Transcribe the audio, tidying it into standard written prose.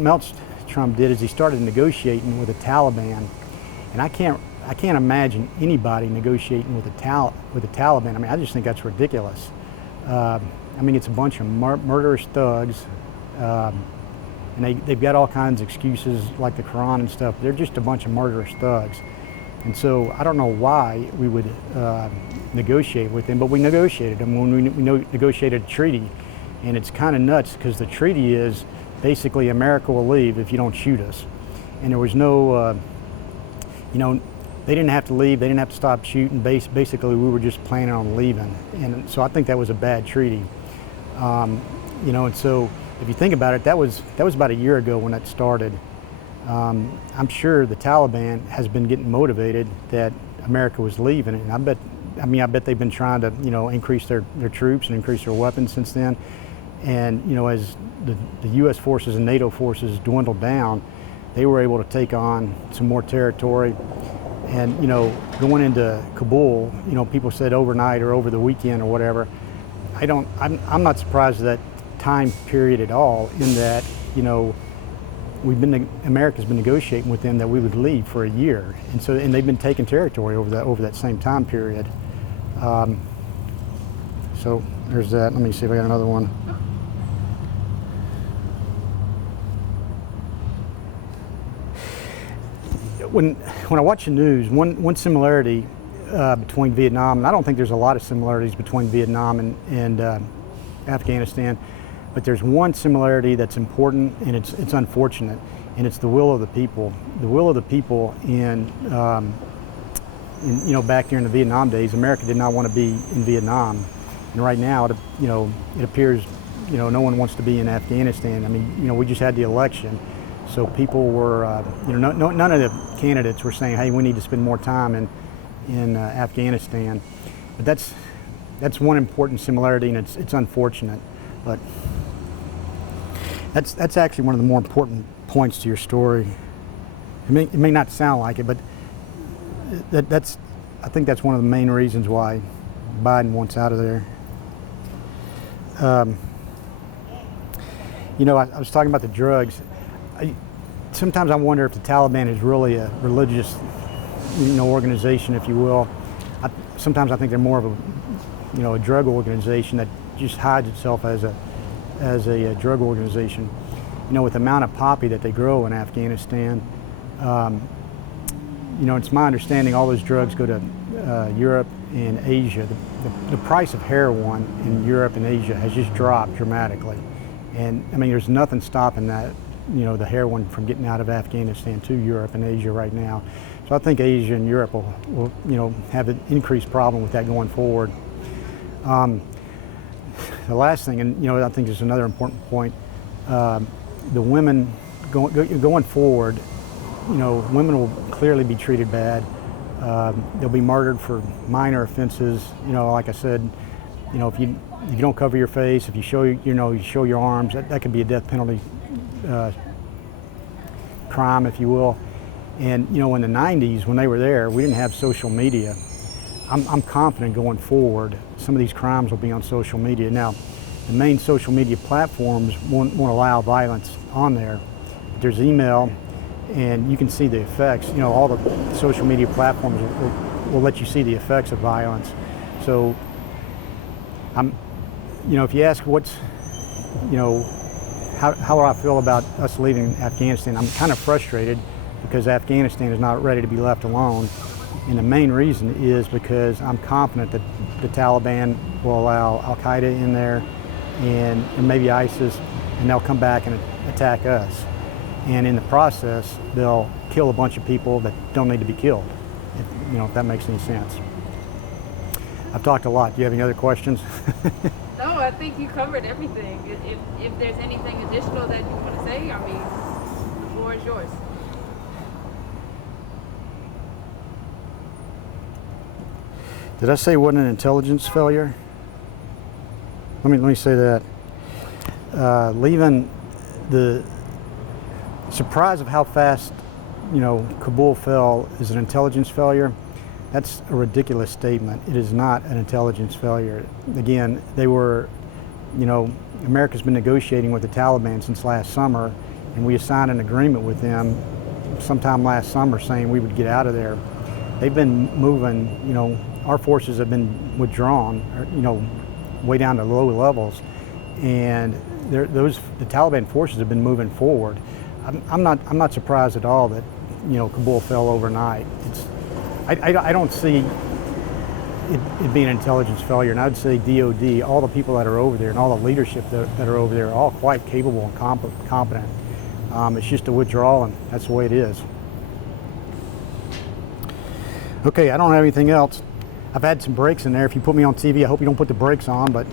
Something else Trump did is he started negotiating with the Taliban, and I can't imagine anybody negotiating with the Taliban. I mean, I just think that's ridiculous. I mean, it's a bunch of murderous thugs, and they've got all kinds of excuses like the Quran and stuff. They're just a bunch of murderous thugs. And so I don't know why we would negotiate with them, but we negotiated them when we negotiated a treaty. And it's kind of nuts because the treaty is basically America will leave if you don't shoot us. And there was no, they didn't have to leave, they didn't have to stop shooting. Basically, we were just planning on leaving. And so I think that was a bad treaty. And so if you think about it, that was about a year ago when that started. I'm sure the Taliban has been getting motivated that America was leaving, and I bet they've been trying to, increase their troops and increase their weapons since then. And, as the U.S. forces and NATO forces dwindled down, they were able to take on some more territory. And, going into Kabul, people said overnight or over the weekend or whatever. I'm not surprised at that time period at all, in that, America's been negotiating with them that we would leave for a year, and they've been taking territory over that same time period. So there's that. Let me see if I got another one. When I watch the news, one similarity between Vietnam, and I don't think there's a lot of similarities between Vietnam and Afghanistan, but there's one similarity that's important, and it's unfortunate, and it's the will of the people. The will of the people back during the Vietnam days, America did not want to be in Vietnam, and right now, it appears, no one wants to be in Afghanistan. I mean, we just had the election, so people were, none of the candidates were saying, hey, we need to spend more time in Afghanistan. But that's one important similarity, and it's unfortunate, but that's actually one of the more important points to your story. It may not sound like it, but I think that's one of the main reasons why Biden wants out of there. I was talking about the drugs. Sometimes I wonder if the Taliban is really a religious, organization, if you will. Sometimes I think they're more of a drug organization that just hides itself as a drug organization. With the amount of poppy that they grow in Afghanistan, it's my understanding all those drugs go to Europe and Asia. The price of heroin in Europe and Asia has just dropped dramatically. And I mean, there's nothing stopping that, the heroin from getting out of Afghanistan to Europe and Asia right now. So I think Asia and Europe will have an increased problem with that going forward. The last thing, and I think is another important point, the women going forward, women will clearly be treated bad. They'll be murdered for minor offenses. Like I said, if you don't cover your face, if you show you show your arms, that could be a death penalty crime, if you will. And in the 90s, when they were there, we didn't have social media. I'm confident going forward, some of these crimes will be on social media. Now, the main social media platforms won't allow violence on there. But there's email, and you can see the effects. All the social media platforms will let you see the effects of violence. So, if you ask how do I feel about us leaving Afghanistan, I'm kind of frustrated because Afghanistan is not ready to be left alone. And the main reason is because I'm confident that the Taliban will allow Al-Qaeda in there and maybe ISIS, and they'll come back and attack us. And in the process, they'll kill a bunch of people that don't need to be killed, if that makes any sense. I've talked a lot. Do you have any other questions? No, I think you covered everything. If there's anything additional that you want to say, I mean, the floor is yours. Did I say it wasn't an intelligence failure? Let me say that. Leaving, the surprise of how fast, Kabul fell is an intelligence failure. That's a ridiculous statement. It is not an intelligence failure. Again, they were, America's been negotiating with the Taliban since last summer, and we signed an agreement with them sometime last summer saying we would get out of there. They've been moving, you know, our forces have been withdrawn, you know, way down to low levels, and the Taliban forces have been moving forward. I'm not surprised at all that, you know, Kabul fell overnight. I don't see it being an intelligence failure, and I'd say DOD, all the people that are over there and all the leadership that are over there are all quite capable and competent. It's just a withdrawal, and that's the way it is. Okay, I don't have anything else. I've had some breaks in there. If you put me on TV, I hope you don't put the brakes on, but